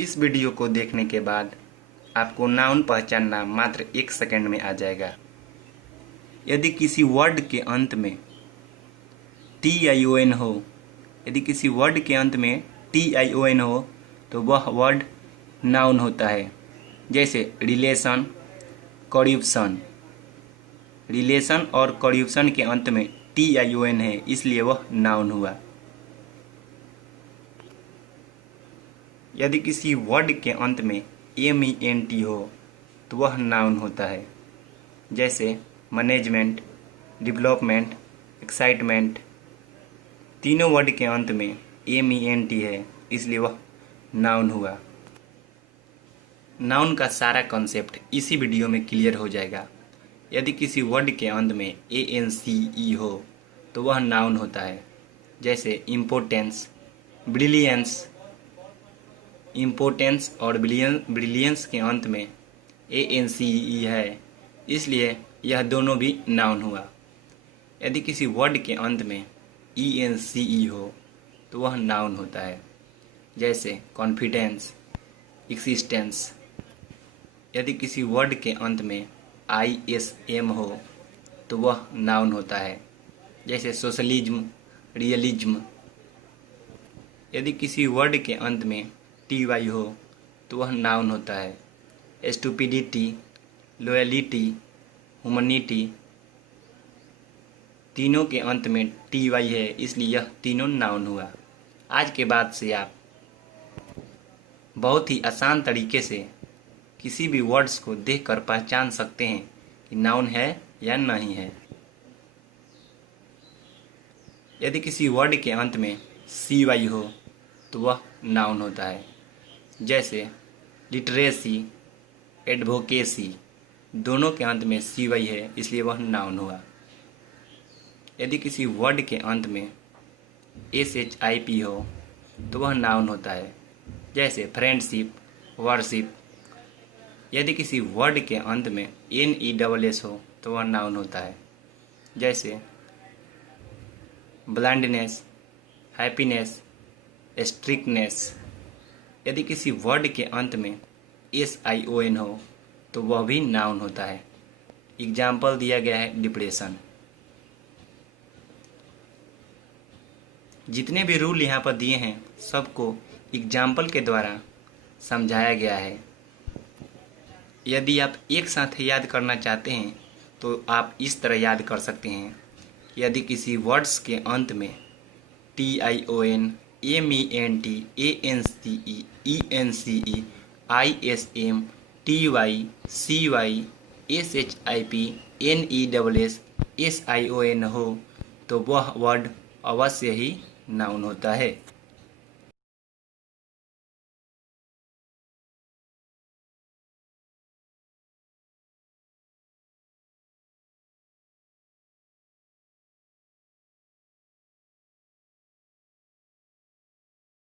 इस वीडियो को देखने के बाद आपको नाउन पहचानना मात्र 1 सेकंड में आ जाएगा। यदि किसी वर्ड के अंत में TION हो, यदि किसी वर्ड के अंत में TION हो तो वह वर्ड नाउन होता है। जैसे रिलेशन, कॉर्यूप्शन। रिलेशन और कॉर्यूप्शन के अंत में TION है, इसलिए वह नाउन हुआ। यदि किसी वर्ड के अंत में MENT हो तो वह नाउन होता है। जैसे मैनेजमेंट, डेवलपमेंट, एक्साइटमेंट। तीनों वर्ड के अंत में MENT है, इसलिए वह नाउन हुआ। नाउन का सारा कॉन्सेप्ट इसी वीडियो में क्लियर हो जाएगा। यदि किसी वर्ड के अंत में ANCE हो तो वह नाउन होता है। जैसे इम्पोर्टेंस, ब्रिलियंस। इम्पोर्टेंस और ब्रिलियंस के अंत में ANCE है, इसलिए यह दोनों भी नाउन हुआ। यदि किसी वर्ड के अंत में ENCE हो तो वह नाउन होता है। जैसे कॉन्फिडेंस, एक्सिस्टेंस। यदि किसी वर्ड के अंत में ISM हो तो वह नाउन होता है। जैसे सोशलिज्म, रियलिज्म। यदि किसी वर्ड के अंत में TY हो तो वह नाउन होता है। Stupidity, loyalty, humanity. तीनों के अंत में TY है, इसलिए यह तीनों नाउन हुआ। आज के बाद से आप बहुत ही आसान तरीके से किसी भी वर्ड्स को देखकर पहचान सकते हैं कि नाउन है या नहीं है। यदि किसी वर्ड के अंत में CY हो तो वह नाउन होता है। जैसे लिटरेसी, एडवोकेसी। दोनों के अंत में CY है, इसलिए वह नाउन हुआ। यदि किसी वर्ड के अंत में SHIP हो तो वह नाउन होता है। जैसे फ्रेंडशिप, वर्शिप। यदि किसी वर्ड के अंत में NESS हो तो वह नाउन होता है। जैसे ब्लाइंडनेस, हैप्पीनेस, स्ट्रिक्टनेस। यदि किसी वर्ड के अंत में SION हो तो वह भी नाउन होता है। एग्जाम्पल दिया गया है डिप्रेशन। जितने भी रूल यहाँ पर दिए हैं सबको एग्जाम्पल के द्वारा समझाया गया है। यदि आप एक साथ याद करना चाहते हैं तो आप इस तरह याद कर सकते हैं। यदि किसी वर्ड्स के अंत में TION, MENT, ANCE, ENCE, ISM, TY, CY, SHIP, NESS, SION हो तो वह वर्ड अवश्य ही नाउन होता है।